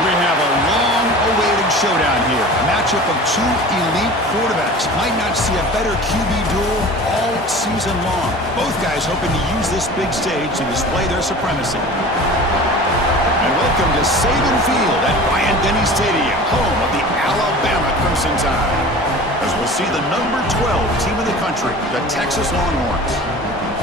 We have a long-awaited showdown here. A matchup of two elite quarterbacks. Might not see a better QB duel all season long. Both guys hoping to use this big stage to display their supremacy. And welcome to Saban Field at Bryant-Denny Stadium, home of the Alabama Crimson Tide. As we'll see the number 12 team in the country, the Texas Longhorns,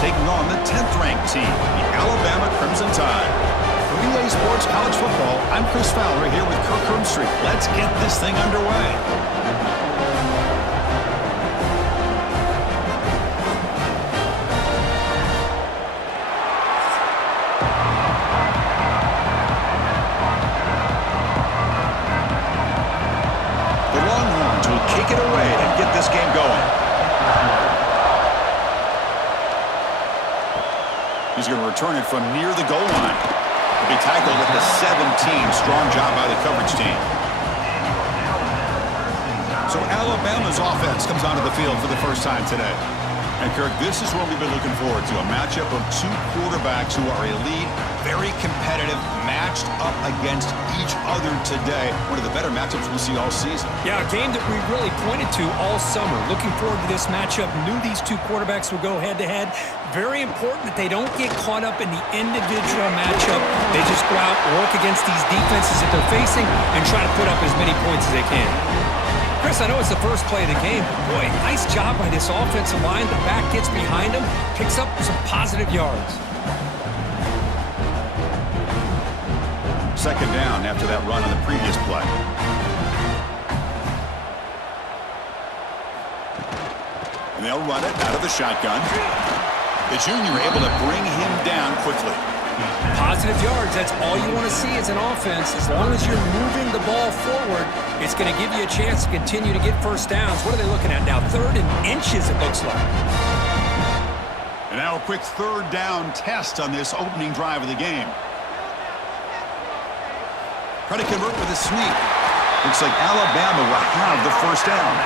taking on the 10th-ranked team, the Alabama Crimson Tide. For EA Sports College Football, I'm Chris Fowler here with Kirk Hermstreet. Let's get this thing underway. The Longhorns will kick it away and get this game going. He's going to return it from near the goal line. Be tackled at the 17. Strong job by the coverage team. So Alabama's offense comes onto the field for the first time today. And Kirk, this is what we've been looking forward to, a matchup of two quarterbacks who are elite, very competitive, matched up against each other today. One of the better matchups we'll see all season. Yeah, a game that we really pointed to all summer. Looking forward to this matchup. Knew these two quarterbacks would go head-to-head. Very important that they don't get caught up in the individual matchup. They just go out, work against these defenses that they're facing, and try to put up as many points as they can. Chris, I know it's the first play of the game, but boy, nice job by this offensive line. The back gets behind him, picks up some positive yards. Second down after that run on the previous play. And they'll run it out of the shotgun. The junior able to bring him down quickly. Positive yards, that's all you want to see as an offense. As long as you're moving the ball forward, it's going to give you a chance to continue to get first downs. What are they looking at now? 3rd and inches, it looks like. And now a quick third down test on this opening drive of the game. Try to convert with a sneak. Looks like Alabama will have the first down.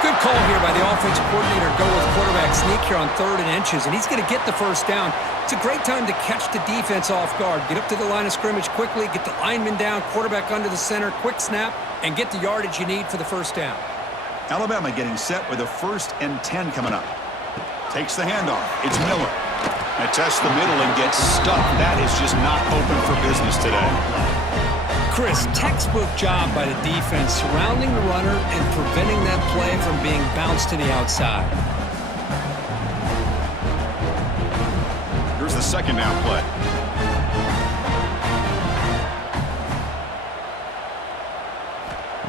Good call here by the offensive coordinator. Go with quarterback sneak here on 3rd and inches, and he's going to get the first down. It's a great time to catch the defense off guard. Get up to the line of scrimmage quickly, get the lineman down, quarterback under the center, quick snap, and get the yardage you need for the first down. Alabama getting set with a 1st and 10 coming up. Takes the handoff. It's Miller. And tests the middle and gets stuck. That is just not open for business today. Chris, textbook job by the defense surrounding the runner and preventing that play from being bounced to the outside. Here's the second down play.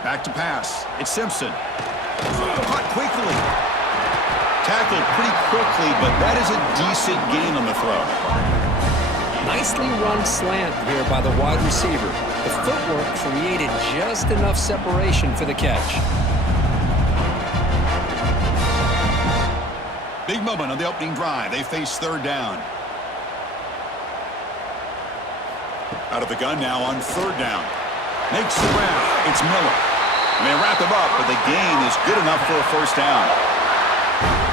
Back to pass. It's Simpson. Caught quickly. Tackled pretty quickly, but that is a decent gain on the throw. Nicely run slant here by the wide receiver. The footwork created just enough separation for the catch. Big moment on the opening drive. They face 3rd down. Out of the gun now on 3rd down. Makes the wrap. It's Miller. And they wrap him up, but the gain is good enough for a first down.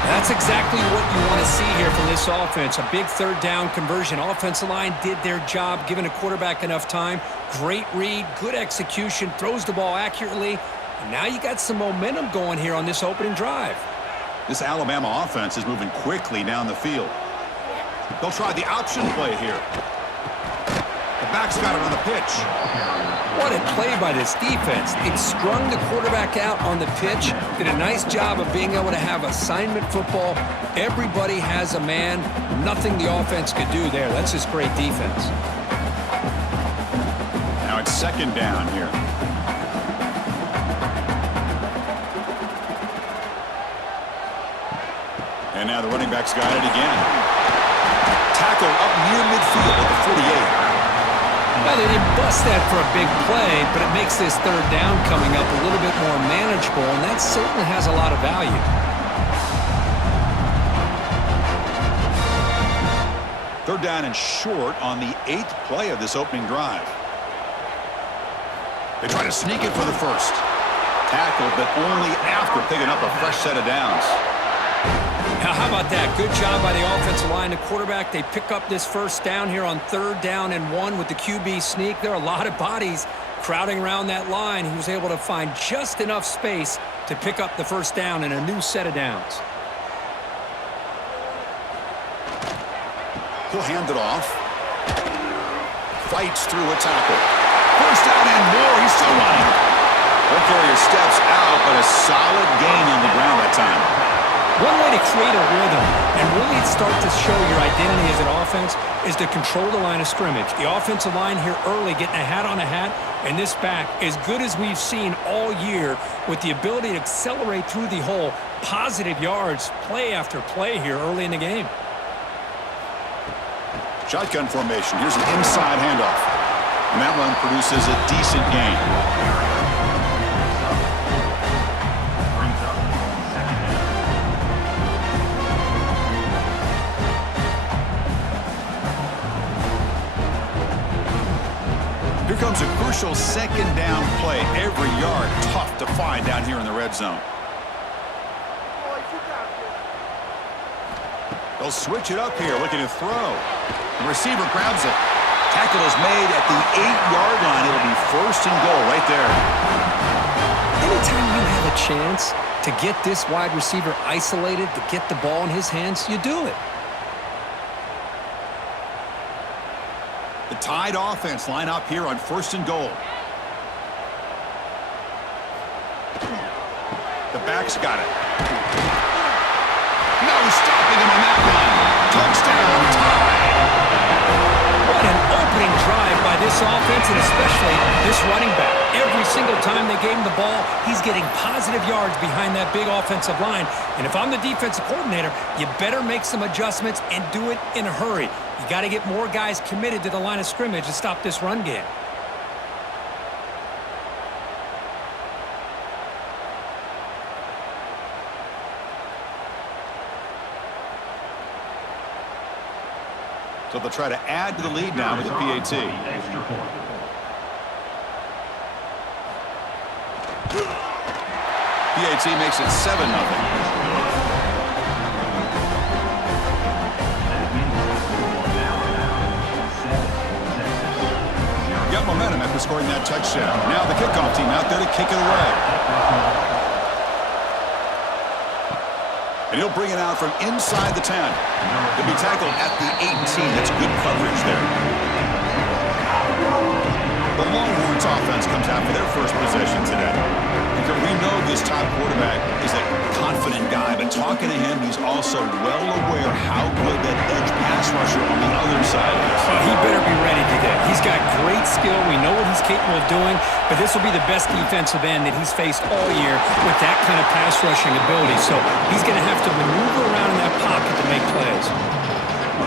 That's exactly what you want to see here from this offense. A big 3rd down conversion. Offensive line did their job, giving a quarterback enough time. Great read, good execution, throws the ball accurately. And now you got some momentum going here on this opening drive. This Alabama offense is moving quickly down the field. They'll try the option play here. The back's got it on the pitch. What a play by this defense. It strung the quarterback out on the pitch. Did a nice job of being able to have assignment football. Everybody has a man. Nothing the offense could do there. That's just great defense. Now it's 2nd down here. And now the running back's got it again. Tackle up near midfield at the 48. Well, they didn't bust that for a big play, but it makes this 3rd down coming up a little bit more manageable, and that certainly has a lot of value. Third down and short on the 8th play of this opening drive. They try to sneak it for the first. Tackled, but only after picking up a fresh set of downs. Now, how about that? Good job by the offensive line. The quarterback, they pick up this first down here on 3rd down and 1 with the QB sneak. There are a lot of bodies crowding around that line. He was able to find just enough space to pick up the first down and a new set of downs. He'll hand it off. Fights through a tackle. First down and more. He's still running. The carrier steps out, but a solid gain on the ground that time. One way to create a rhythm and really start to show your identity as an offense is to control the line of scrimmage. The offensive line here early getting a hat on a hat, and this back, as good as we've seen all year, with the ability to accelerate through the hole, positive yards, play after play here early in the game. Shotgun formation. Here's an inside handoff. And that one produces a decent gain. Here comes a crucial 2nd down play. Every yard tough to find down here in the red zone. They'll switch it up here, looking to throw. The receiver grabs it. Tackle is made at the 8-yard line. It'll be 1st and goal right there. Anytime you have a chance to get this wide receiver isolated, to get the ball in his hands, you do it. The Tide offense line up here on 1st and goal. The back's got it. No stopping him on that one. Touchdown, Tide. What an opening drive by this offense, and especially this running back. Every single time they gave him the ball, he's getting positive yards behind that big offensive line. And if I'm the defensive coordinator, you better make some adjustments and do it in a hurry. You got to get more guys committed to the line of scrimmage to stop this run game. So they'll try to add to the lead now with the PAT. PAT makes it 7-0. Got momentum after scoring that touchdown. Now the kickoff team out there to kick it away. And he'll bring it out from inside the 10. He'll be tackled at the 18. That's good coverage there. The Longhorns offense comes out for their first possession today. And we know this top quarterback is a confident guy, but talking to him, he's also well aware how good that edge pass rusher on the other side is. Well, he better be ready today. He's got great skill. We know what he's capable of doing, but this will be the best defensive end that he's faced all year with that kind of pass rushing ability. So he's going to have to maneuver around in that pocket to make plays.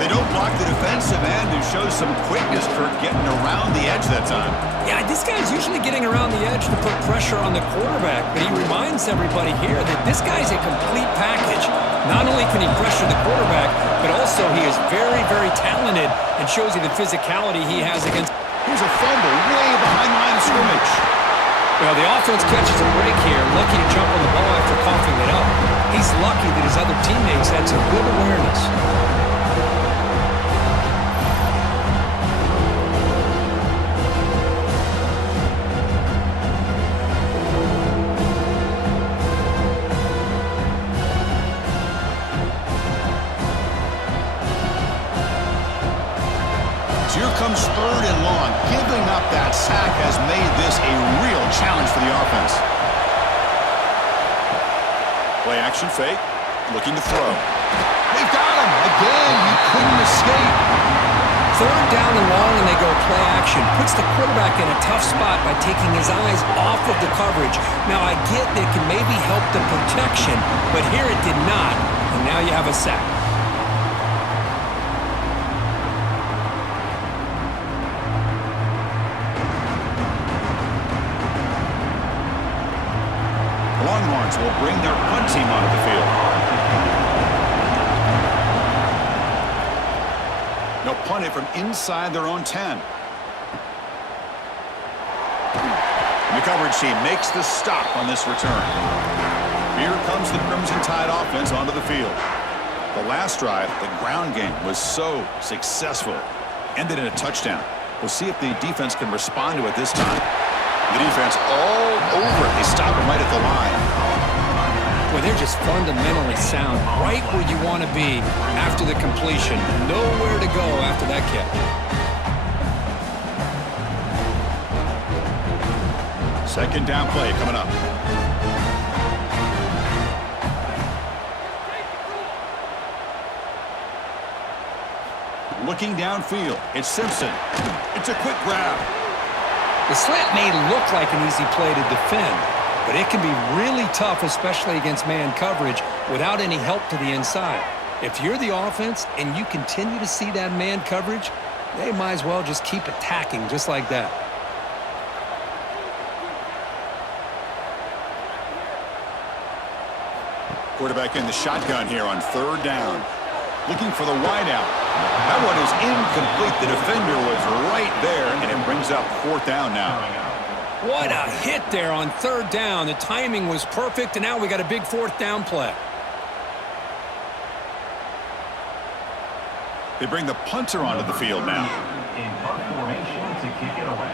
They don't block the defensive end and show some quickness, Kirk, getting around the edge that time. Yeah, this guy's usually getting around the edge to put pressure on the quarterback, but he reminds everybody here that this guy's a complete package. Not only can he pressure the quarterback, but also he is very, very talented and shows you the physicality he has against. Here's a fumble way behind the line of scrimmage. Well, the offense catches a break here, lucky to jump on the ball after coughing it up. He's lucky that his other teammates had some good awareness. Here comes 3rd and long. Giving up that sack has made this a real challenge for the offense. Play action fake. Looking to throw. They've got him. Again, he couldn't escape. 3rd down and long, and they go play action. Puts the quarterback in a tough spot by taking his eyes off of the coverage. Now, I get that it can maybe help the protection, but here it did not, and now you have a sack. Longhorns will bring their punt team onto the field. They'll punt it from inside their own 10. And the coverage team makes the stop on this return. Here comes the Crimson Tide offense onto the field. The last drive, the ground game, was so successful. Ended in a touchdown. We'll see if the defense can respond to it this time. The defense all over it. They stop him right at the line. Well, they're just fundamentally sound, right where you want to be after the completion. Nowhere to go after that catch. Second down play coming up. Looking downfield, it's Simpson. It's a quick grab. The slant may look like an easy play to defend, but it can be really tough, especially against man coverage, without any help to the inside. If you're the offense and you continue to see that man coverage, they might as well just keep attacking just like that. Quarterback in the shotgun here on third down. Looking for the wideout. That one is incomplete. The defender was right there, and it brings up fourth down now. What a hit there on third down. The timing was perfect, and now we got a big fourth down play. They bring the punter onto the field now. In punt formation to kick it away.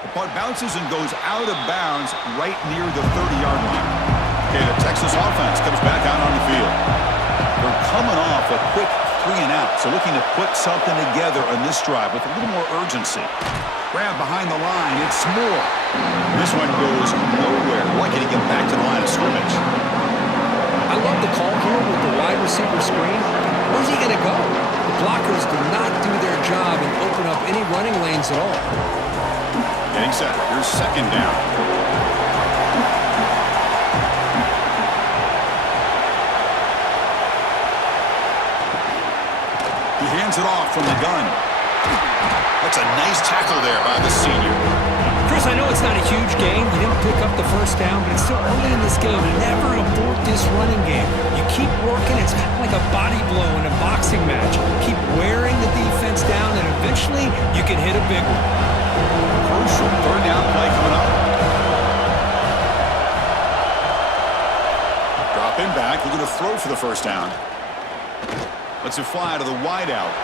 The punt bounces and goes out of bounds right near the 30-yard line. Okay, the Texas offense comes back out on the field. They're coming off a quick 3-and-out, so looking to put something together on this drive with a little more urgency. Grab behind the line, it's Moore. This one goes nowhere. Lucky to get back to the line of scrimmage. I love the call here with the wide receiver screen. Where's he going to go? The blockers do not do their job and open up any running lanes at all. Getting set. Here's second down. He hands it off from the gun. That's a nice tackle there by the senior. Chris, I know it's not a huge game. You didn't pick up the first down, but it's still early in this game. Never abort this running game. You keep working. It's kind of like a body blow in a boxing match. Keep wearing the defense down, and eventually you can hit a big one. Crucial third down play coming up. Dropping back, looking to throw for the first down. Lets it fly to the wideout.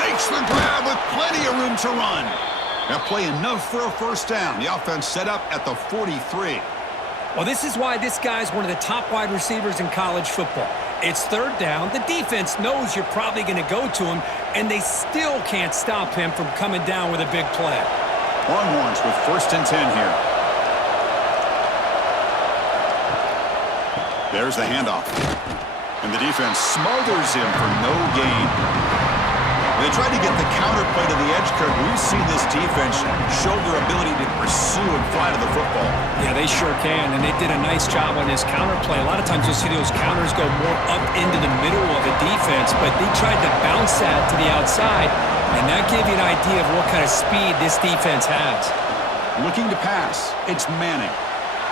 Makes the grab with plenty of room to run. That play enough for a first down. The offense set up at the 43. Well, this is why this guy's one of the top wide receivers in college football. It's third down. The defense knows you're probably going to go to him, and they still can't stop him from coming down with a big play. Longhorns with first and 10 here. There's the handoff. And the defense smothers him for no gain. They tried to get the counter play to the edge curve. We've seen this defense show their ability to pursue and fly to the football. Yeah, they sure can, and they did a nice job on this counter play. A lot of times you'll see those counters go more up into the middle of the defense, but they tried to bounce that to the outside, and that gave you an idea of what kind of speed this defense has. Looking to pass. It's Manning.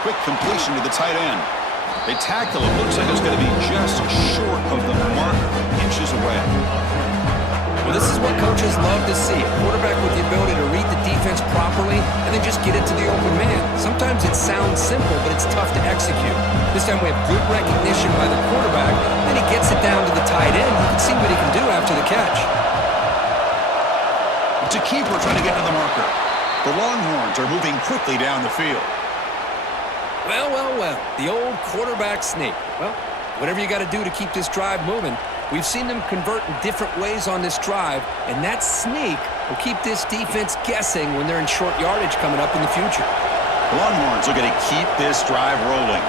Quick completion to the tight end. They tackle him. Looks like it's going to be just short of the marker, inches away. Well, this is what coaches love to see. A quarterback with the ability to read the defense properly and then just get it to the open man. Sometimes it sounds simple, but it's tough to execute. This time we have good recognition by the quarterback, then he gets it down to the tight end. You can see what he can do after the catch. It's a keeper trying to get to the marker. The Longhorns are moving quickly down the field. Well, well, well. The old quarterback sneak. Well, whatever you got to do to keep this drive moving. We've seen them convert in different ways on this drive, and that sneak will keep this defense guessing when they're in short yardage coming up in the future. The Longhorns are going to keep this drive rolling.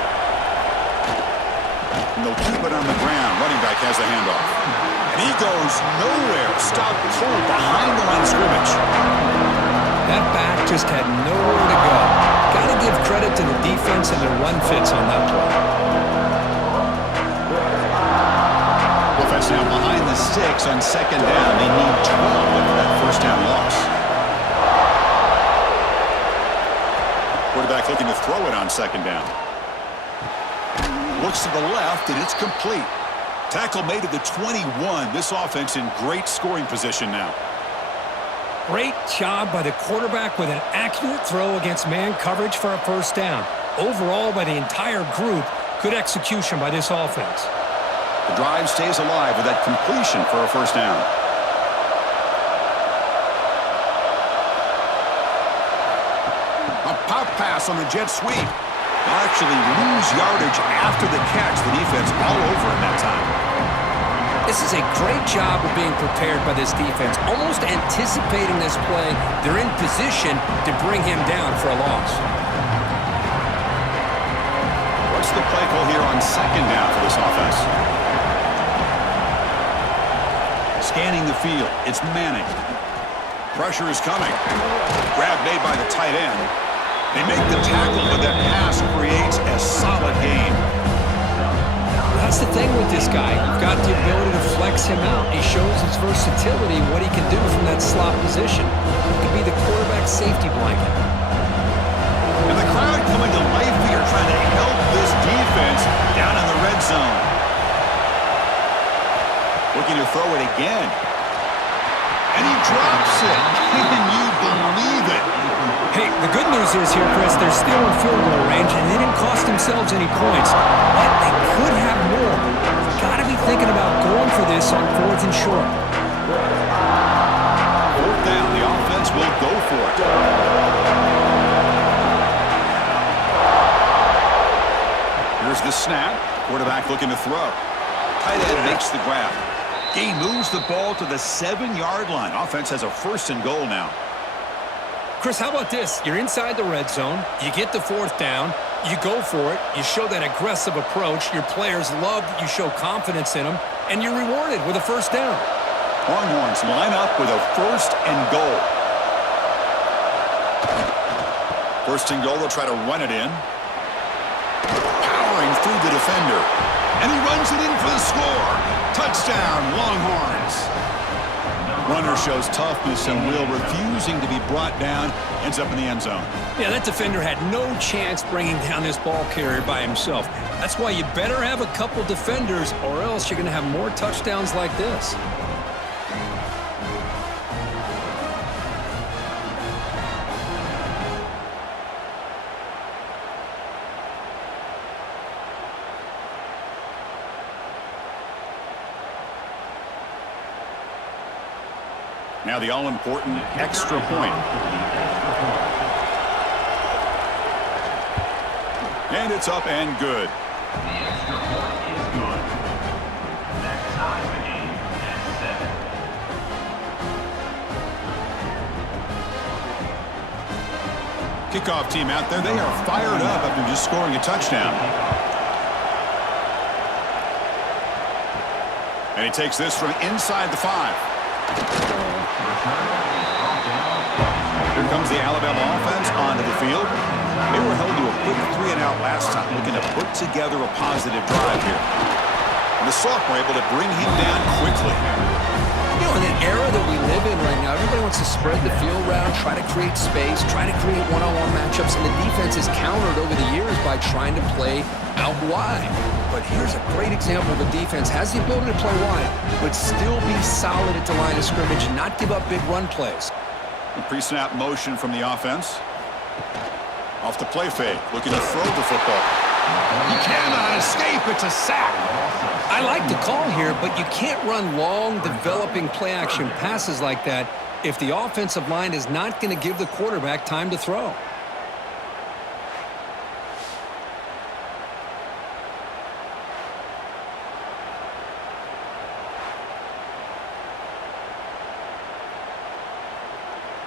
And they'll keep it on the ground. Running back has the handoff. And he goes nowhere. Stopped cold behind the line of scrimmage. That back just had nowhere to go. Got to give credit to the defense and their run fits on that play. Offense now behind the sticks on second down. They need 12 after that first down loss. Quarterback looking to throw it on second down. Looks to the left, and it's complete. Tackle made at the 21. This offense in great scoring position now. Great job by the quarterback with an accurate throw against man coverage for a first down. overall by the entire group, good execution by this offense. The drive stays alive with that completion for a first down. A pop pass on the jet sweep. They'll actually lose yardage after the catch. The defense all over in that time. This is a great job of being prepared by this defense, almost anticipating this play. They're in position to bring him down for a loss. What's the play call here on second down for this offense? Scanning the field, it's Manning. Pressure is coming. Grab made by the tight end. They make the tackle, but that pass creates a solid gain. That's the thing with this guy. You've got the ability to flex him out. He shows his versatility, what he can do from that slot position. He can be the quarterback's safety blanket. And the crowd coming to life here, trying to help this defense down in the red zone. Looking to throw it again. And he drops it. Can you believe it? Hey, the good news is here, Chris, they're still in field goal range, and they didn't cost themselves any points. But they could have more. You've got to be thinking about going for this on 4th and short. 4th down, the offense will go for it. Here's the snap. Quarterback looking to throw. Tight end makes the grab. He moves the ball to the 7-yard line. Offense has a 1st and goal now. Chris, how about this? You're inside the red zone. You get the 4th down. You go for it. You show that aggressive approach. Your players love that you show confidence in them. And you're rewarded with a 1st down. Longhorns line up with a 1st and goal. 1st and goal, they'll try to run it in. Powering through the defender. And he runs it in for the score. Touchdown, Longhorns. Runner shows toughness and will, refusing to be brought down, ends up in the end zone. Yeah, that defender had no chance bringing down this ball carrier by himself. That's why you better have a couple defenders, or else you're going to have more touchdowns like this. Now the all-important extra point. And it's up and good. The extra point is good. That ties the game at 7. Kickoff team out there, they are fired up after just scoring a touchdown. And he takes this from inside the 5. Here comes the Alabama offense onto the field. They were held to a quick 3-and-out last time, looking to put together a positive drive here. And the sophomore able to bring him down quickly. You know, in an era that we live in right now, everybody wants to spread the field around, try to create space, try to create one-on-one matchups, and the defense has countered over the years by trying to play out wide. But here's a great example of a defense has the ability to play wide, but still be solid at the line of scrimmage and not give up big run plays. A pre-snap motion from the offense. Off the play fake, looking to throw the football. He cannot escape, it's a sack. I like the call here, but you can't run long, developing play-action passes like that if the offensive line is not going to give the quarterback time to throw.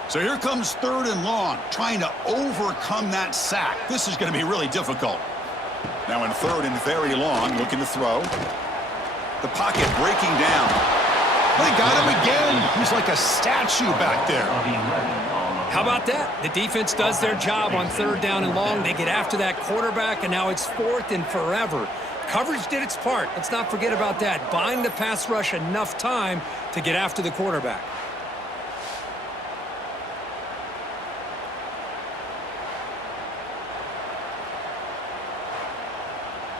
So here comes 3rd and long, trying to overcome that sack. This is going to be really difficult. Now in 3rd and very long, looking to throw. The pocket breaking down. They got him again. He's like a statue back there. How about that? The defense does their job on 3rd down and long. They get after that quarterback, and now it's 4th and forever. Coverage did its part. Let's not forget about that. Buying the pass rush enough time to get after the quarterback.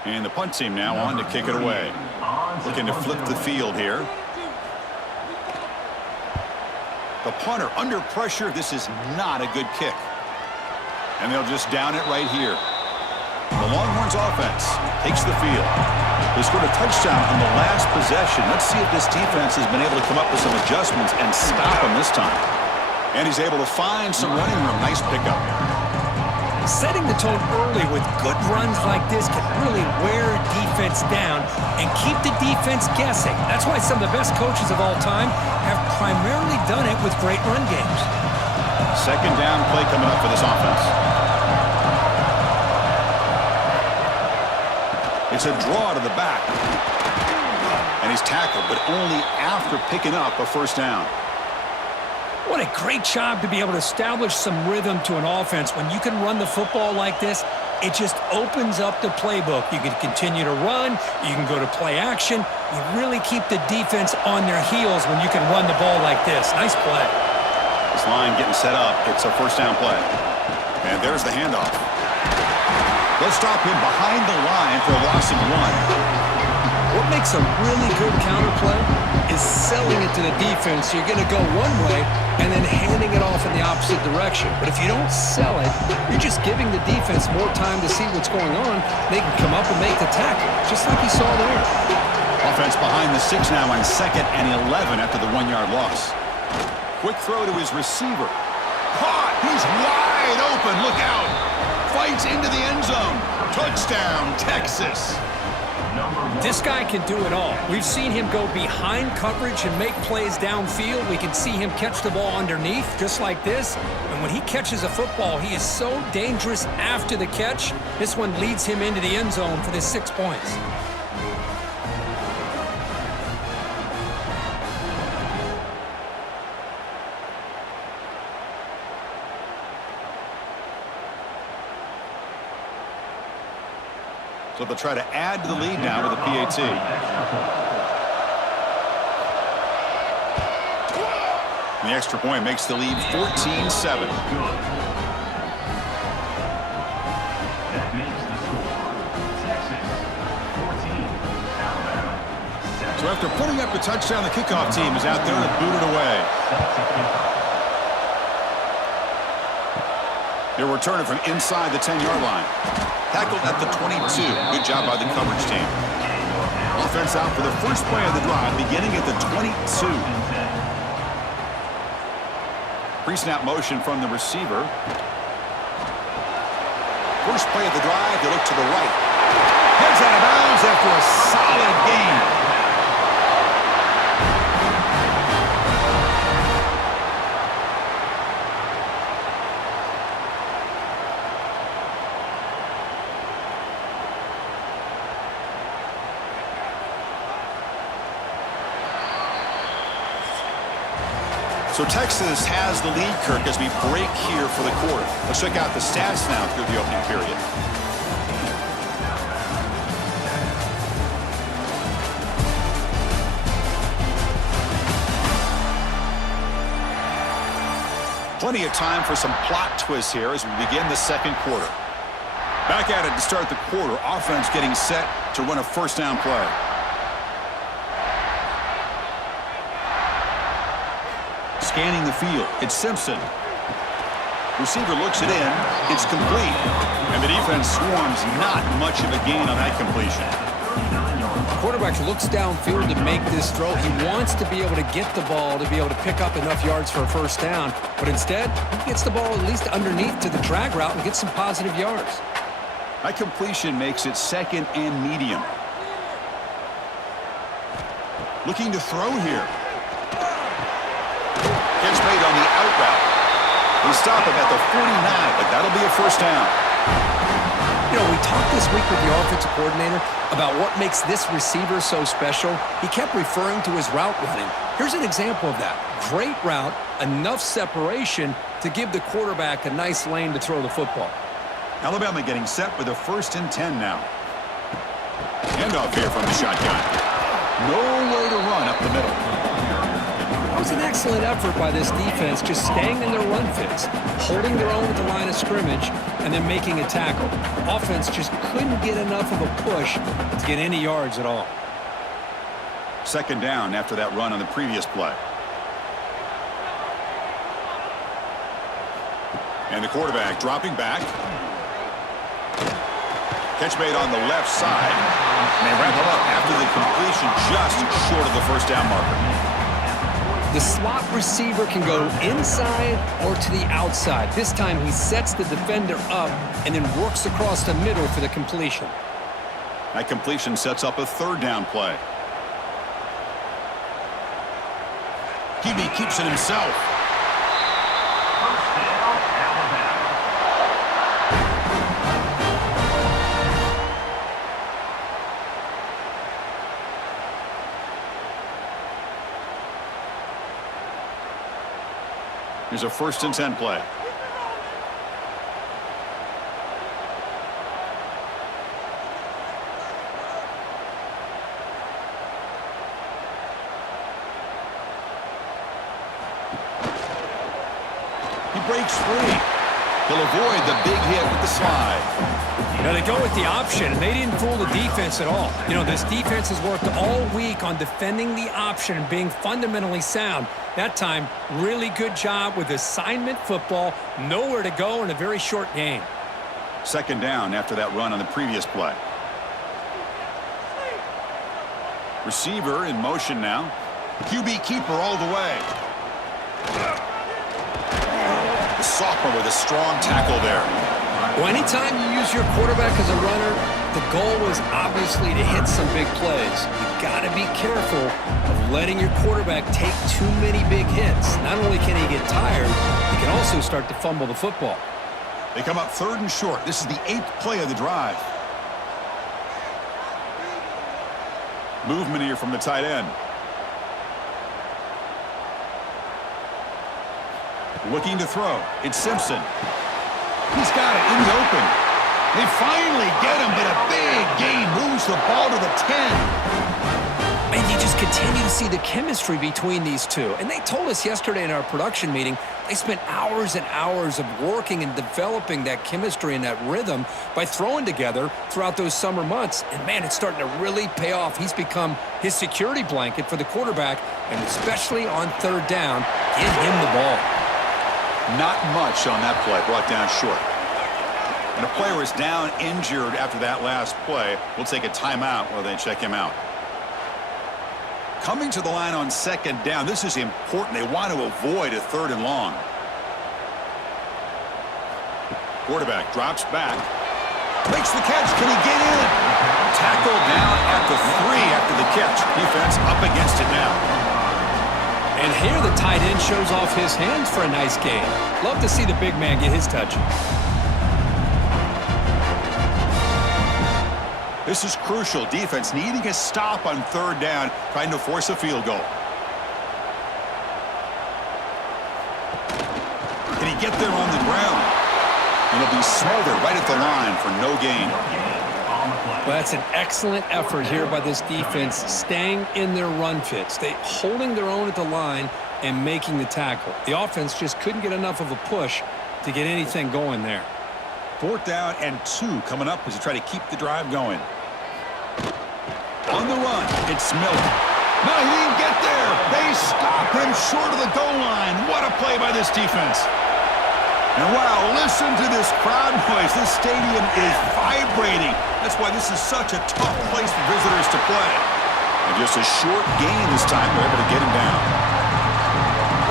And the punt team now on to kick it away. Looking to flip the field here. The punter under pressure. This is not a good kick. And they'll just down it right here. Longhorns offense takes the field. They scored a touchdown on the last possession. Let's see if this defense has been able to come up with some adjustments and stop them this time. And he's able to find some running room. Nice pickup. Setting the tone early with good runs like this can really wear defense down and keep the defense guessing. That's why some of the best coaches of all time have primarily done it with great run games. Second down play coming up for this offense. It's a draw to the back. And he's tackled, but only after picking up a first down. What a great job to be able to establish some rhythm to an offense. When you can run the football like this, it just opens up the playbook. You can continue to run. You can go to play action. You really keep the defense on their heels when you can run the ball like this. Nice play. This line getting set up. It's a first down play. And there's the handoff. They'll stop him behind the line for a loss of 1. What makes a really good counter play is selling it to the defense. You're going to go one way and then handing it off in the opposite direction. But if you don't sell it, you're just giving the defense more time to see what's going on. They can come up and make the tackle, just like you saw there. Offense behind the 6 now on 2nd and 11 after the 1-yard loss. Quick throw to his receiver. Caught! He's wide open. Look out! Fights into the end zone. Touchdown, Texas. This guy can do it all. We've seen him go behind coverage and make plays downfield. We can see him catch the ball underneath, just like this. And when he catches a football, he is so dangerous after the catch. This one leads him into the end zone for the 6 points. So they'll try to add to the lead now with a PAT. And the extra point makes the lead 14-7. So after putting up a touchdown, the kickoff team is out there to boot it away. They're returning from inside the 10-yard line. Tackled at the 22. Good job by the coverage team. Offense out for the first play of the drive, beginning at the 22. Pre-snap motion from the receiver. First play of the drive, they look to the right. Heads out of bounds after a solid gain. So Texas has the lead, Kirk, as we break here for the quarter. Let's check out the stats now through the opening period. Plenty of time for some plot twists here as we begin the second quarter. Back at it to start the quarter. Offense getting set to run a first down play. Scanning the field. It's Simpson. Receiver looks it in. It's complete. And the defense swarms. Not much of a gain on that completion. Quarterback looks downfield to make this throw. He wants to be able to get the ball to be able to pick up enough yards for a first down. But instead, he gets the ball at least underneath to the drag route and gets some positive yards. That completion makes it 2nd and medium. Looking to throw here. Gets made on the out route. We stop him at the 49, but that'll be a first down. You know, we talked this week with the offensive coordinator about what makes this receiver so special. He kept referring to his route running. Here's an example of that. Great route, enough separation to give the quarterback a nice lane to throw the football. Alabama getting set with a 1st and 10 now. Handoff here from the shotgun. Nowhere to run up the middle. It was an excellent effort by this defense, just staying in their run fits, holding their own at the line of scrimmage, and then making a tackle. Offense just couldn't get enough of a push to get any yards at all. 2nd down after that run on the previous play. And the quarterback dropping back. Catch made on the left side. And they wrap him up after the completion just short of the first down marker. The slot receiver can go inside or to the outside. This time he sets the defender up and then works across the middle for the completion. That completion sets up a third down play. QB keeps it himself. First down, Alabama. Here's a 1st and 10 play. He breaks free. He'll avoid the big hit with the slide. Now they go with the option, and they didn't fool the defense at all. You know, this defense has worked all week on defending the option and being fundamentally sound. That time, really good job with assignment football. Nowhere to go in a very short game. 2nd down after that run on the previous play. Receiver in motion now. QB keeper all the way. The sophomore with a strong tackle there. Well, anytime you use your quarterback as a runner, the goal is obviously to hit some big plays. You've got to be careful of letting your quarterback take too many big hits. Not only can he get tired, he can also start to fumble the football. They come up 3rd and short. This is the 8th play of the drive. Movement here from the tight end. Looking to throw. It's Simpson. He's got it in the open. They finally get him, but a big gain moves the ball to the 10. And you just continue to see the chemistry between these two. And they told us yesterday in our production meeting, they spent hours and hours of working and developing that chemistry and that rhythm by throwing together throughout those summer months. And, man, it's starting to really pay off. He's become his security blanket for the quarterback, and especially on 3rd down, give him the ball. Not much on that play, brought down short. When a player is down injured after that last play, we'll take a timeout while they check him out. Coming to the line on 2nd down, this is important. They want to avoid a 3rd and long. Quarterback drops back. Makes the catch. Can he get in? Tackled down at the 3 after the catch. Defense up against it now. And here the tight end shows off his hands for a nice gain. Love to see the big man get his touches. This is crucial. Defense needing a stop on 3rd down, trying to force a field goal. Can he get there on the ground? And he'll be smothered right at the line for no gain. Well, that's an excellent effort here by this defense, staying in their run fits. They holding their own at the line and making the tackle. The offense just couldn't get enough of a push to get anything going there. 4th down and 2 coming up as they try to keep the drive going. On the run, it's Miller. No, he didn't get there. They stop him short of the goal line. What a play by this defense. And wow, listen to this crowd noise. This stadium is vibrating. That's why this is such a tough place for visitors to play. And just a short gain this time. They're able to get him down.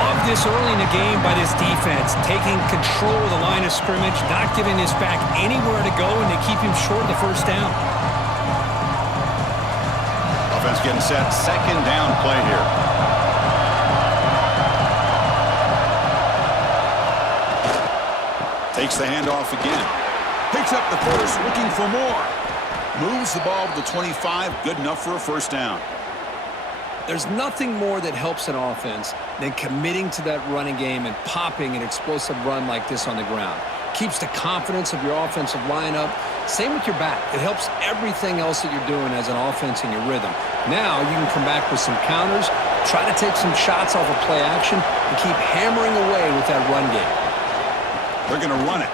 Love this early in the game by this defense, taking control of the line of scrimmage, not giving this back anywhere to go, and they keep him short of the 1st down. Offense getting set. 2nd down play here. Takes the handoff again. Picks up the 1st, looking for more. Moves the ball to the 25, good enough for a 1st down. There's nothing more that helps an offense than committing to that running game and popping an explosive run like this on the ground. Keeps the confidence of your offensive lineup. Same with your back. It helps everything else that you're doing as an offense in your rhythm. Now you can come back with some counters, try to take some shots off of play action, and keep hammering away with that run game. They're going to run it.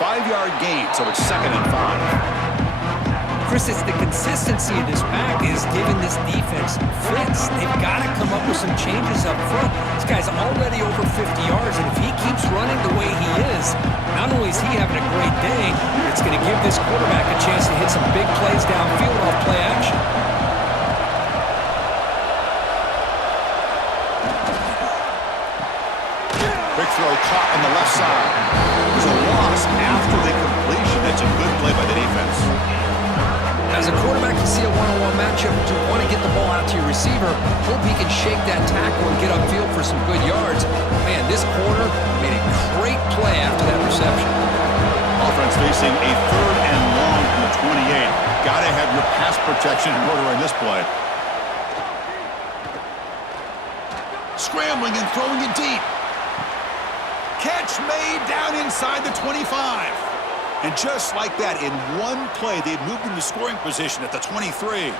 5-yard gain, so it's 2nd and 5. Chris, it's the consistency of this back is giving this defense fits. They've got to come up with some changes up front. This guy's already over 50 yards, and if he keeps running the way he is, not only is he having a great day, it's going to give this quarterback a chance to hit some big plays downfield off play action. Quick throw caught on the left side. It was a loss after the completion. That's a good play by the defense. As a quarterback, you see a one-on-one matchup, but you want to get the ball out to your receiver. Hope he can shake that tackle and get upfield for some good yards. Man, this corner made a great play after that reception. Offense facing a 3rd and long from the 28. Got to have your pass protection in order in this play. Scrambling and throwing it deep. Catch made down inside the 25. And just like that, in one play, they've moved into scoring position at the 23.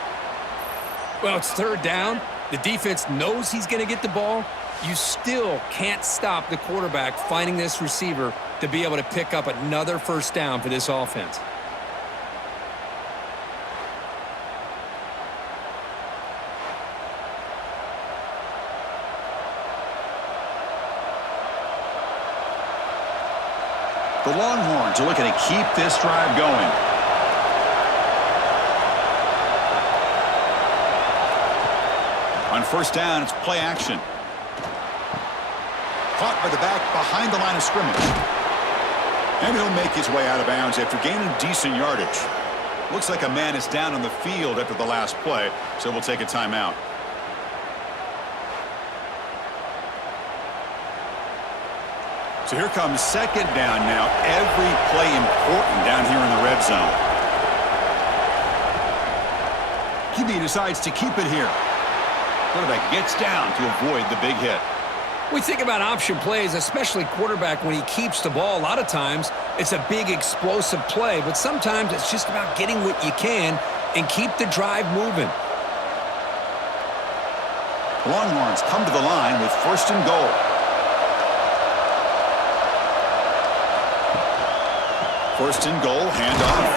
Well, it's 3rd down. The defense knows he's going to get the ball. You still can't stop the quarterback finding this receiver to be able to pick up another 1st down for this offense. The Longhorns are looking to keep this drive going. On 1st down, it's play action. Caught by the back behind the line of scrimmage. And he'll make his way out of bounds after gaining decent yardage. Looks like a man is down on the field after the last play, so we'll take a timeout. So here comes 2nd down now. Every play important down here in the red zone. QB decides to keep it here. Quarterback gets down to avoid the big hit. We think about option plays, especially quarterback when he keeps the ball. A lot of times, it's a big explosive play, but sometimes it's just about getting what you can and keep the drive moving. Longhorns come to the line with 1st and goal. First and goal, handoff.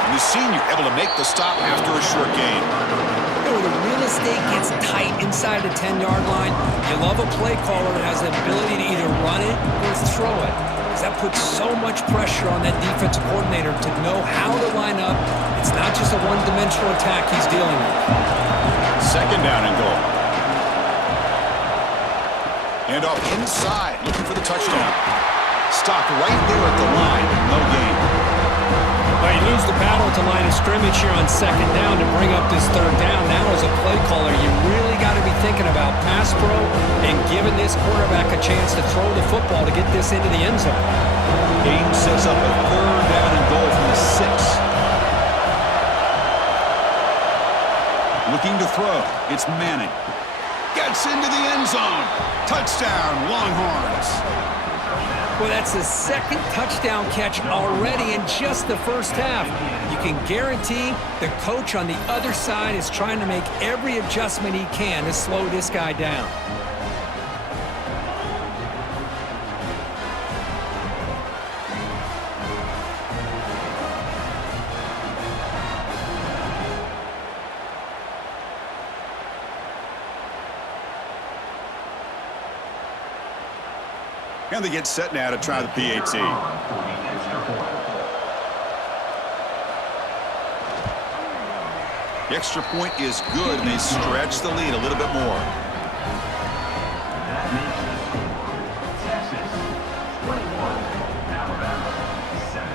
And the senior able to make the stop after a short gain. When the real estate gets tight inside the 10-yard line, you love a play caller that has the ability to either run it or throw it. Because that puts so much pressure on that defensive coordinator to know how to line up. It's not just a one-dimensional attack he's dealing with. 2nd down and goal. Handoff inside, looking for the touchdown. Stopped right there at the line. No gain. Well, you lose the battle at the line of scrimmage here on 2nd down to bring up this 3rd down. Now as a play caller, you really got to be thinking about pass pro and giving this quarterback a chance to throw the football to get this into the end zone. Game sets up a 3rd down and goal from the 6. Looking to throw. It's Manning. Gets into the end zone. Touchdown, Longhorns. Well, that's the 2nd touchdown catch already in just the 1st half. You can guarantee the coach on the other side is trying to make every adjustment he can to slow this guy down. And they get set now to try the PAT. The extra point is good, and they stretch the lead a little bit more. That makes the score Texas 21, Alabama 7.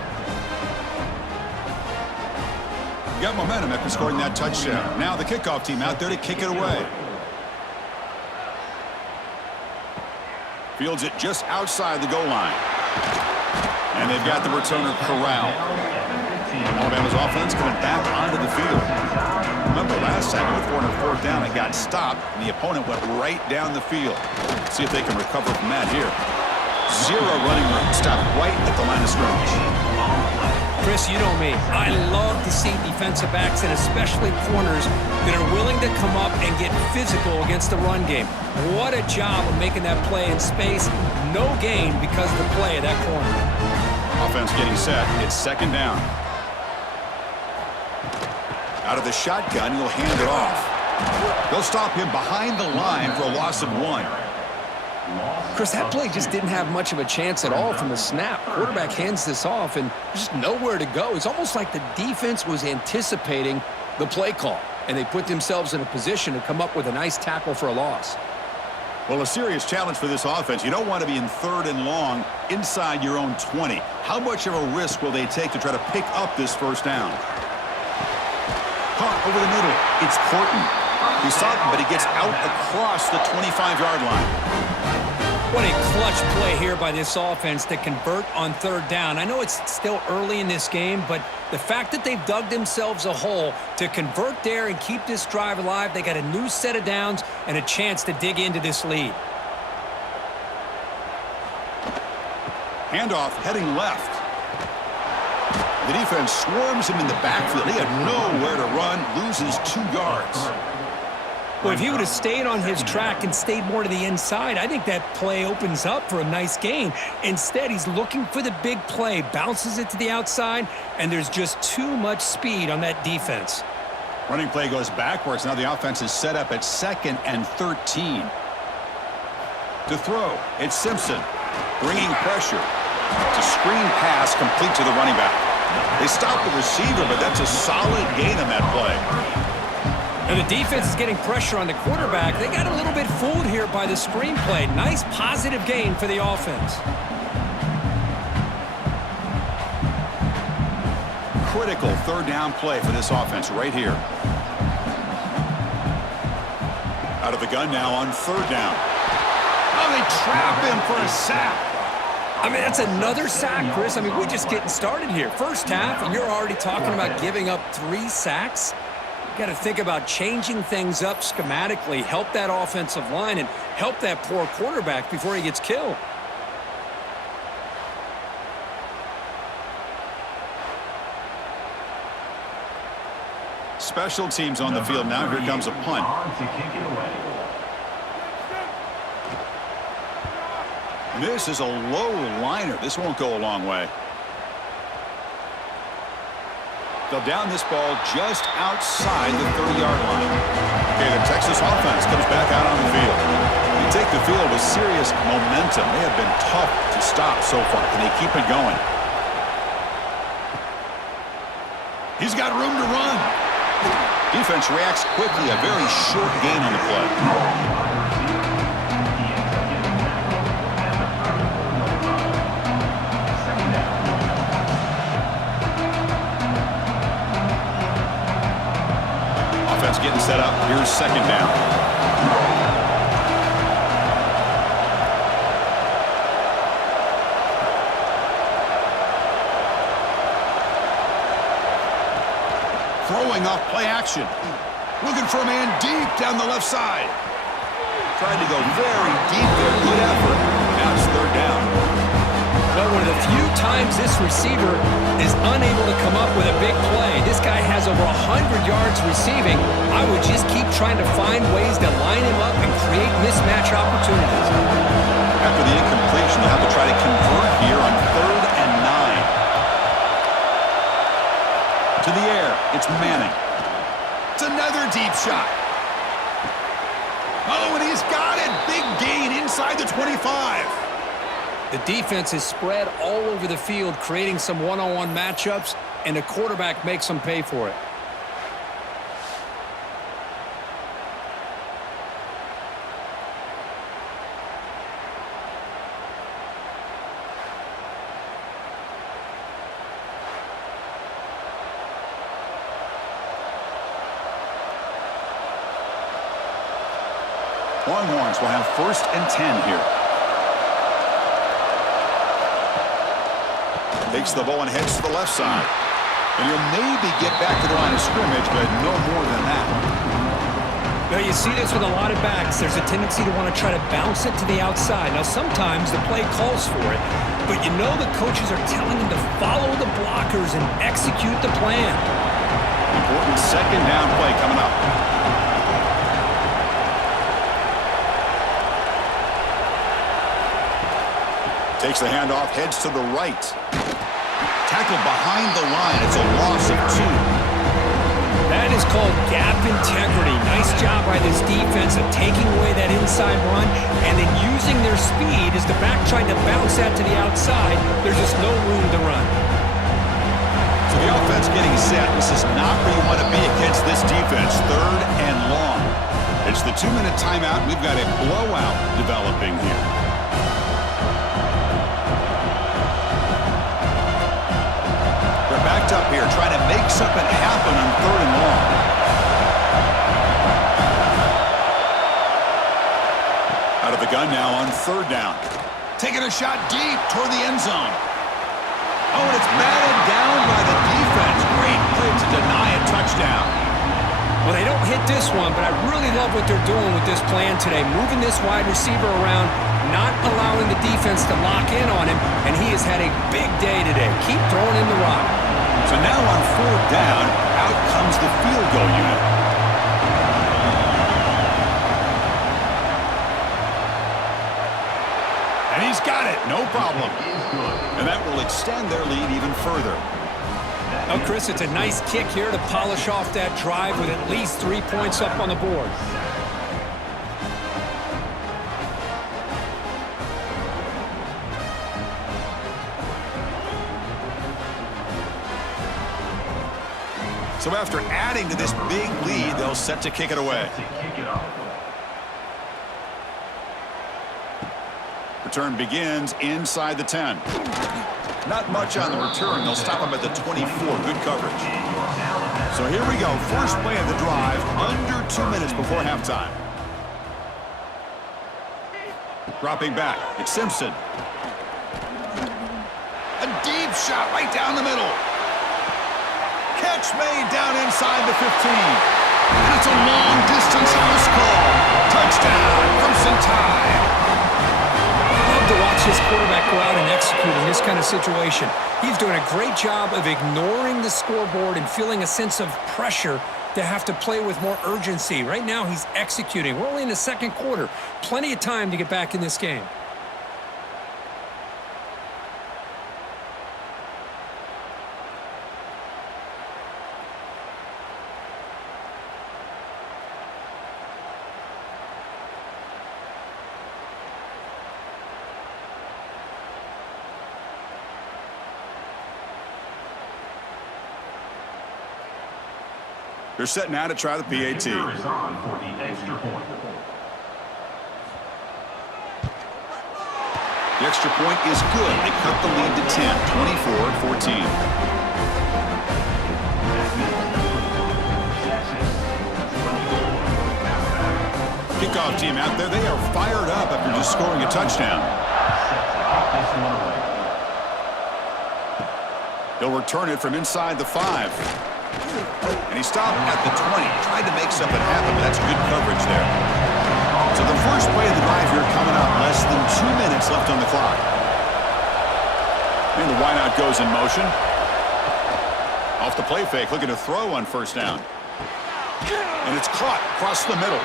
Got momentum after scoring that touchdown. Now the kickoff team out there to kick it away. Fields it just outside the goal line. And they've got the returner corralled. Alabama's offense coming back onto the field. Remember last time with 4th down, it got stopped, and the opponent went right down the field. See if they can recover from that here. 0 running room, stopped right at the line of scrimmage. Chris, you know me. I love to see defensive backs and especially corners that are willing to come up and get physical against the run game. What a job of making that play in space. No gain because of the play of that corner. Offense getting set. It's 2nd down. Out of the shotgun, he'll hand it off. They'll stop him behind the line for a loss of 1. Chris, that play just didn't have much of a chance at all from the snap. Quarterback hands this off, and there's just nowhere to go. It's almost like the defense was anticipating the play call, and they put themselves in a position to come up with a nice tackle for a loss. Well, a serious challenge for this offense. You don't want to be in 3rd and long inside your own 20. How much of a risk will they take to try to pick up this first down? Caught over the middle. It's Horton. He saw it, but he gets out across the 25-yard line. What a clutch play here by this offense to convert on 3rd down. I know it's still early in this game, but the fact that they've dug themselves a hole to convert there and keep this drive alive, they got a new set of downs and a chance to dig into this lead. Handoff heading left. The defense swarms him in the backfield. He had nowhere to run, loses 2 yards. Well, if he would have stayed on his track and stayed more to the inside, I think that play opens up for a nice gain. Instead, he's looking for the big play, bounces it to the outside, and there's just too much speed on that defense. Running play goes backwards. Now the offense is set up at 2nd and 13. To throw, it's Simpson, bringing pressure. It's a screen pass complete to the running back. They stop the receiver, but that's a solid gain on that play. And the defense is getting pressure on the quarterback. They got a little bit fooled here by the screenplay. Nice positive gain for the offense. Critical 3rd down play for this offense right here. Out of the gun now on 3rd down. Oh, they trap him for a sack. I mean, that's another sack, Chris. I mean, we're just getting started here. First half, and you're already talking about giving up 3 sacks. Got to think about changing things up schematically, help that offensive line, and help that poor quarterback before he gets killed. Special teams on the field now. Here comes a punt. This is a low liner. This won't go a long way. They'll down this ball just outside the 30-yard line. Okay, the Texas offense comes back out on the field. They take the field with serious momentum. They have been tough to stop so far. Can they keep it going? He's got room to run. Defense reacts quickly. A very short gain on the play. Getting set up. Here's 2nd down. Throwing off play action. Looking for a man deep down the left side. Tried to go very deep there. Good effort. Now it's 3rd down. Well, one of the few times this receiver is unable to come up with a big play. This guy has over 100 yards receiving. I would just keep trying to find ways to line him up and create mismatch opportunities. After the incompletion, they'll have to try to convert here on 3rd and 9. To the air, it's Manning. It's another deep shot. Oh, and he's got it. Big gain inside the 25. The defense is spread all over the field, creating some one-on-one matchups, and the quarterback makes them pay for it. Longhorns will have 1st and 10 here. Takes the ball and heads to the left side. And he'll maybe get back to the line of scrimmage, but no more than that. Now, you see this with a lot of backs. There's a tendency to want to try to bounce it to the outside. Now, sometimes the play calls for it, but you know the coaches are telling them to follow the blockers and execute the plan. Important 2nd down play coming up. Takes the handoff, heads to the right. Tackled behind the line. It's a loss of 2. That is called gap integrity. Nice job by this defense of taking away that inside run and then using their speed as the back tried to bounce that to the outside. There's just no room to run. So the offense getting set. This is not where you want to be against this defense. 3rd and long. It's the 2-minute timeout. We've got a blowout developing here. They're backed up here, trying to make something happen on 3rd and long. Out of the gun now on 3rd down. Taking a shot deep toward the end zone. Oh, and it's batted down by the defense. Great play to deny a touchdown. Well, they don't hit this one, but I really love what they're doing with this plan today. Moving this wide receiver around, not allowing the defense to lock in on him, and he has had a big day today. Keep throwing in the rock. So now on 4th down, out comes the field goal unit. And he's got it, no problem. And that will extend their lead even further. Oh, Chris, it's a nice kick here to polish off that drive with at least 3 points up on the board. So after adding to this big lead, they'll set to kick it away. Return begins inside the 10. Not much on the return. They'll stop him at the 24. Good coverage. So here we go. First play of the drive, under 2 minutes before halftime. Dropping back. It's Simpson. A deep shot right down the middle. Catch made down inside the 15. And it's a long distance house call. Touchdown, Crimson Tide. To watch this quarterback go out and execute in this kind of situation. He's doing a great job of ignoring the scoreboard and feeling a sense of pressure to have to play with more urgency. Right now, he's executing. We're only in the 2nd quarter. Plenty of time to get back in this game. They're set now to try the PAT. The extra point is good. They cut the lead to 10, 24-14. Kickoff team out there. They are fired up after just scoring a touchdown. They'll return it from inside the 5. And he stopped at the 20. Tried to make something happen, but that's good coverage there. So the first play of the drive here coming up. Less than 2 minutes left on the clock. And the wideout goes in motion. Off the play fake, looking to throw on 1st down. And it's caught across the middle.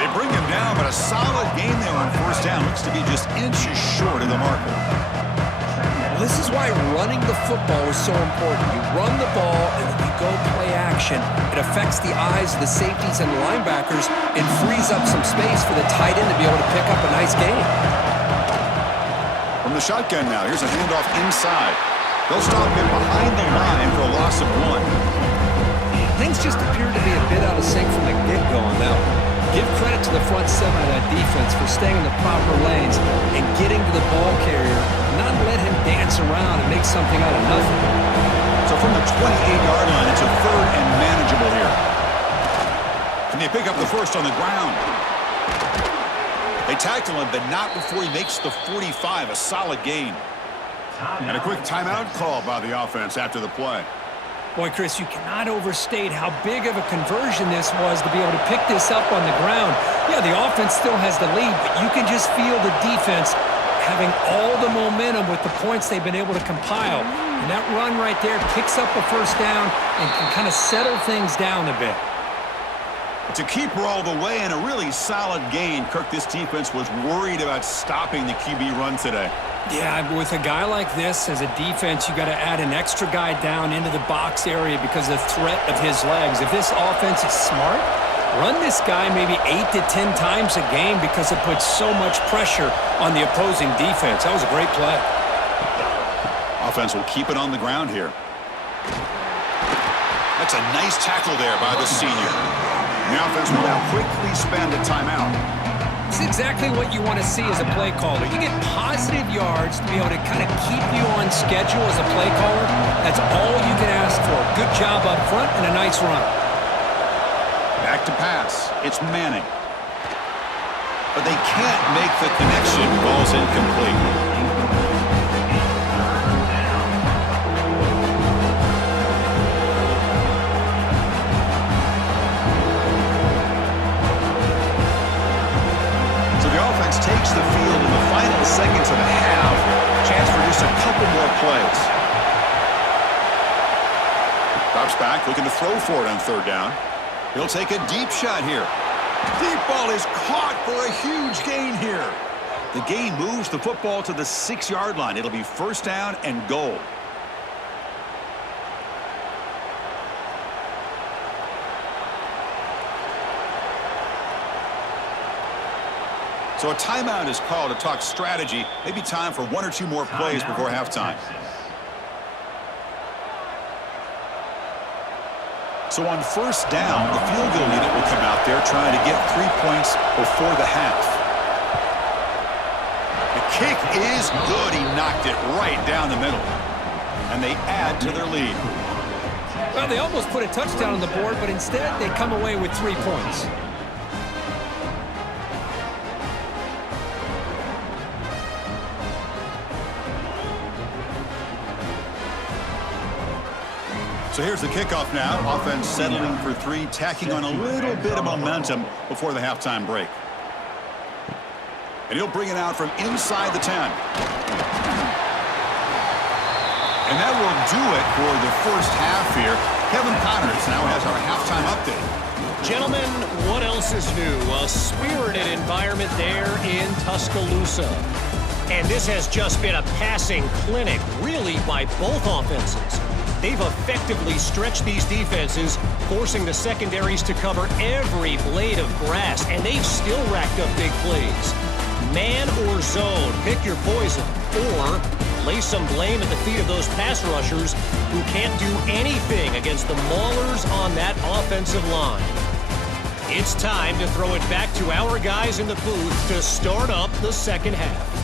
They bring him down, but a solid gain there on 1st down. Looks to be just inches short of the marker. This is why running the football is so important. You run the ball and then you go play action. It affects the eyes of the safeties and the linebackers and frees up some space for the tight end to be able to pick up a nice gain. From the shotgun now, here's a handoff inside. They'll stop him behind the line for a loss of 1. Things just appear to be a bit out of sync from the get-go on that one. Give credit to the front 7 of that defense for staying in the proper lanes and getting to the ball carrier, not let him dance around and make something out of nothing. So from the 28-yard line, it's a 3rd and manageable here. Can they pick up the first on the ground? They tackle him, but not before he makes the 45, a solid gain. And a quick timeout call by the offense after the play. Boy, Chris, you cannot overstate how big of a conversion this was to be able to pick this up on the ground. Yeah, the offense still has the lead, but you can just feel the defense having all the momentum with the points they've been able to compile. And that run right there picks up a 1st down and can kind of settle things down a bit. It's a keeper all the way and a really solid gain. Kirk, this defense was worried about stopping the QB run today. Yeah, with a guy like this as a defense, you got to add an extra guy down into the box area because of the threat of his legs. If this offense is smart, run this guy maybe 8 to 10 times a game because it puts so much pressure on the opposing defense. That was a great play. Offense will keep it on the ground here. That's a nice tackle there by the senior. The offense will now quickly spend a timeout. It's exactly what you want to see as a play caller. You get positive yards to be able to kind of keep you on schedule as a play caller. That's all you can ask for. Good job up front and a nice run. Back to pass. It's Manning. But they can't make the connection. Ball's incomplete. Takes the field in the final seconds of the half. Chance for just a couple more plays. Drops back, looking to throw for it on third down. He'll take a deep shot here. Deep ball is caught for a huge gain here. The gain moves the football to the 6-yard line. It'll be first down and goal. So a timeout is called to talk strategy. Maybe time for 1 or 2 more plays before halftime. So on first down, the field goal unit will come out there trying to get 3 points before the half. The kick is good. He knocked it right down the middle. And they add to their lead. Well, they almost put a touchdown on the board, but instead they come away with 3 points. So here's the kickoff now. Offense settling for 3, tacking on a little bit of momentum before the halftime break. And he'll bring it out from inside the 10. And that will do it for the first half here. Kevin Connors now has our halftime update. Gentlemen, what else is new? A spirited environment there in Tuscaloosa. And this has just been a passing clinic, really, by both offenses. They've effectively stretched these defenses, forcing the secondaries to cover every blade of grass, and they've still racked up big plays. Man or zone, pick your poison, or lay some blame at the feet of those pass rushers who can't do anything against the maulers on that offensive line. It's time to throw it back to our guys in the booth to start up the second half.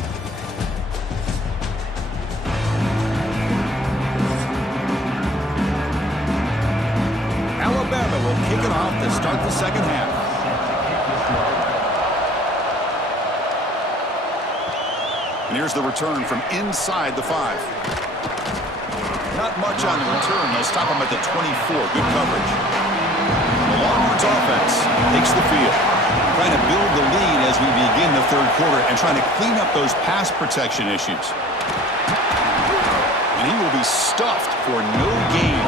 Alabama will kick it off to start the second half. And here's the return from inside the 5. Not much on the return. They'll stop him at the 24. Good coverage. The Longhorns offense takes the field, trying to build the lead as we begin the third quarter and trying to clean up those pass protection issues. And he will be stuffed for no gain.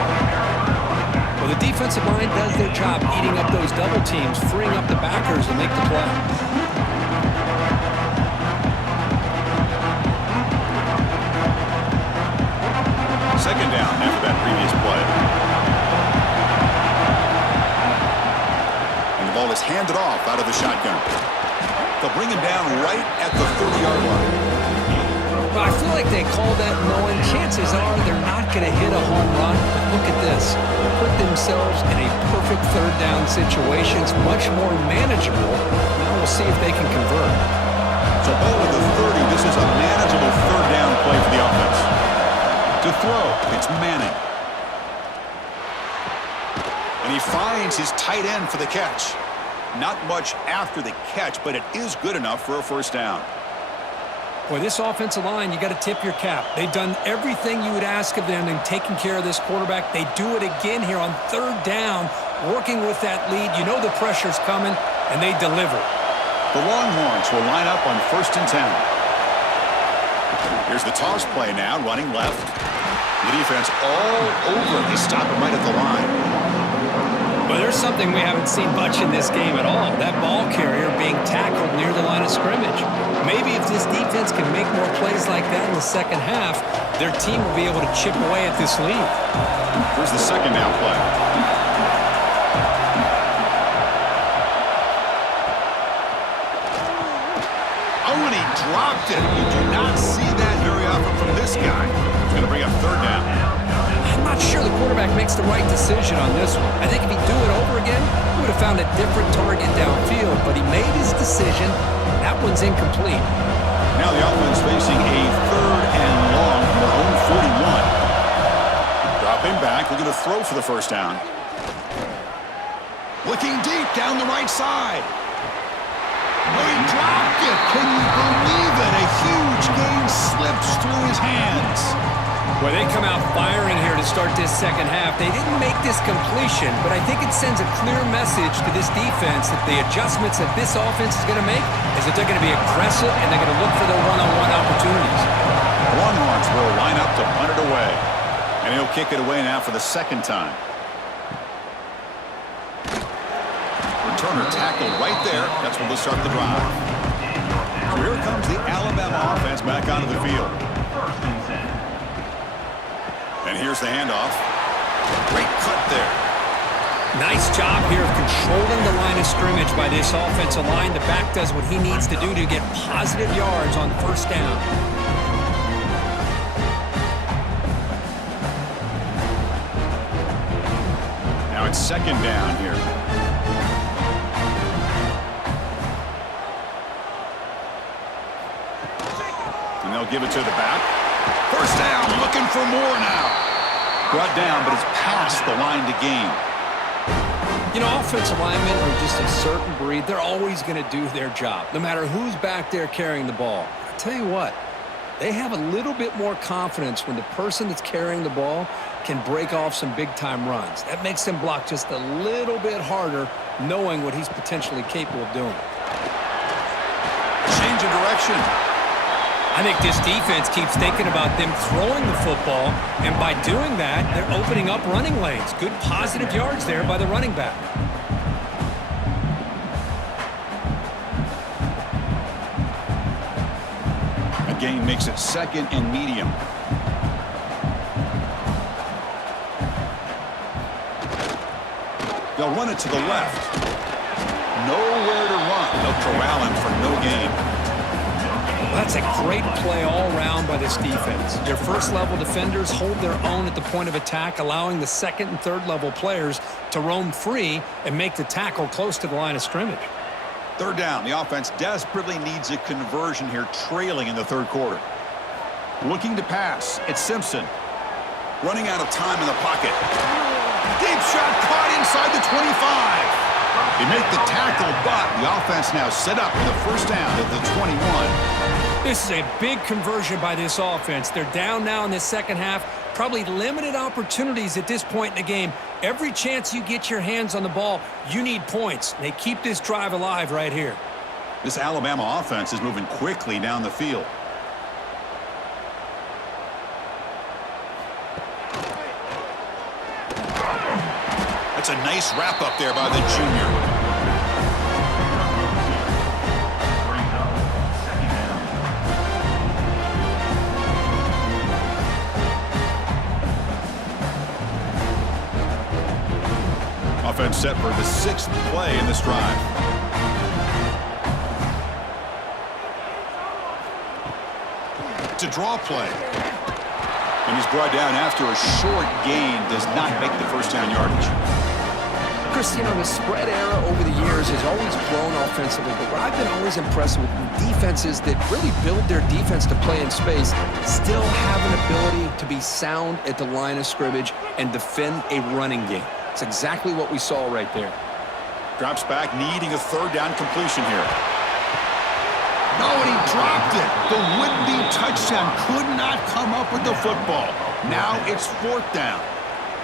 Well, the defensive line does their job eating up those double teams, freeing up the backers to make the play. Second down after that previous play. And the ball is handed off out of the shotgun. They'll bring him down right at the 30-yard line. Well, I feel like they call that knowing chances are they're not going to hit a home run. But look at this. Put themselves in a perfect third down situation. It's much more manageable. Now we'll see if they can convert. So ball at the 30. This is a manageable third down play for the offense. To throw, it's Manning. And he finds his tight end for the catch. Not much after the catch, but it is good enough for a first down. Boy, this offensive line, you got to tip your cap. They've done everything you would ask of them in taking care of this quarterback. They do it again here on third down, working with that lead. You know the pressure's coming, and they deliver. The Longhorns will line up on 1st and 10. Here's the toss play now, running left. The defense all over. They stop him right at the line. Well, there's something we haven't seen much in this game at all. That ball carrier being tackled near the line of scrimmage. Maybe if this defense can make more plays like that in the second half, their team will be able to chip away at this lead. Here's the second down play. Oh, and he dropped it. You do not see that very often from this guy. He's going to bring up third down. I'm not sure the quarterback makes the right decision on this one. I think if he'd do it over again, he would have found a different target downfield, but he made his decision. That one's incomplete. Now the offense facing a third and long from their own 41. Dropping back, looking to throw for the first down. Looking deep down the right side. Oh, he dropped it. Can you believe it? A huge gain slips through his hands. Well, they come out firing here to start this second half. They didn't make this completion, but I think it sends a clear message to this defense that the adjustments that this offense is going to make is that they're going to be aggressive and they're going to look for their one-on-one opportunities. Longhorns will line up to punt it away. And he'll kick it away now for the second time. Returner tackled right there. That's when they'll start the drive. So here comes the Alabama offense back onto the field. And here's the handoff. Great cut there. Nice job here of controlling the line of scrimmage by this offensive line. The back does what he needs to do to get positive yards on first down. Now it's second down here. And they'll give it to the back. First down, looking for more now. Brought down, but it's past the line to gain. You know, offensive linemen are just a certain breed. They're always going to do their job, no matter who's back there carrying the ball. I'll tell you what, they have a little bit more confidence when the person that's carrying the ball can break off some big-time runs. That makes them block just a little bit harder, knowing what he's potentially capable of doing. Change of direction. I think this defense keeps thinking about them throwing the football, and by doing that, they're opening up running lanes. Good positive yards there by the running back. A gain makes it second and medium. They'll run it to the left. Nowhere to run. They'll corral him for no gain. That's a great play all around by this defense. Their first-level defenders hold their own at the point of attack, allowing the second and third-level players to roam free and make the tackle close to the line of scrimmage. Third down. The offense desperately needs a conversion here, trailing in the third quarter. Looking to pass. It's Simpson. Running out of time in the pocket. Deep shot caught inside the 25. They make the tackle, but the offense now set up for the first down at the 21. This is a big conversion by this offense. They're down now in this second half. Probably limited opportunities at this point in the game. Every chance you get your hands on the ball, you need points. They keep this drive alive right here. This Alabama offense is moving quickly down the field. That's a nice wrap up there by the junior. Offense set for the sixth play in this drive. It's a draw play. And he's brought down after a short gain. Does not make the first down yardage. Chris, you know, the spread era over the years has always grown offensively, but what I've been always impressed with defenses that really build their defense to play in space still have an ability to be sound at the line of scrimmage and defend a running game. It's exactly what we saw right there. Drops back, needing a third down completion here. No, and he dropped it. The would-be touchdown could not come up with the football. Now it's fourth down.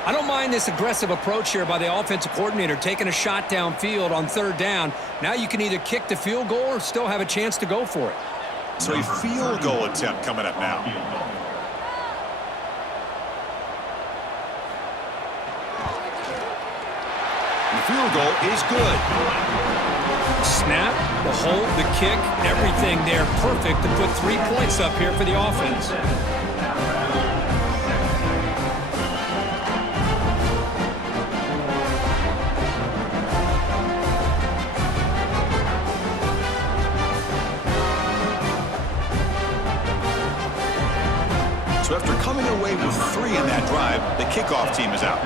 I don't mind this aggressive approach here by the offensive coordinator, taking a shot downfield on third down. Now you can either kick the field goal or still have a chance to go for it. So a field goal attempt coming up now. The field goal is good. Snap, the hold, the kick, everything there perfect to put 3 points up here for the offense. So after coming away with 3 in that drive, the kickoff team is out.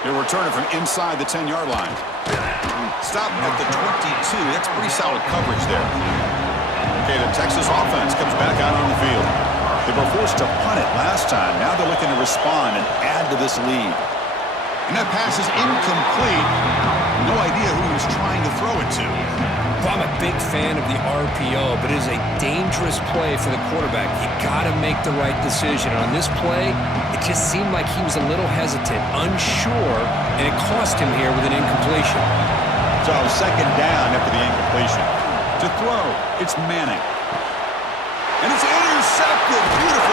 They're returning from inside the 10-yard line. Stop at the 22. That's pretty solid coverage there. Okay, the Texas offense comes back out on the field. They were forced to punt it last time. Now they're looking to respond and add to this lead. And that pass is incomplete. No idea who he was trying to throw it to. Well, I'm a big fan of the RPO, but it is a dangerous play for the quarterback. You got to make the right decision. On this play, it just seemed like he was a little hesitant, unsure, and it cost him here with an incompletion. So second down after the incompletion. To throw, it's Manning. And it's intercepted. Beautiful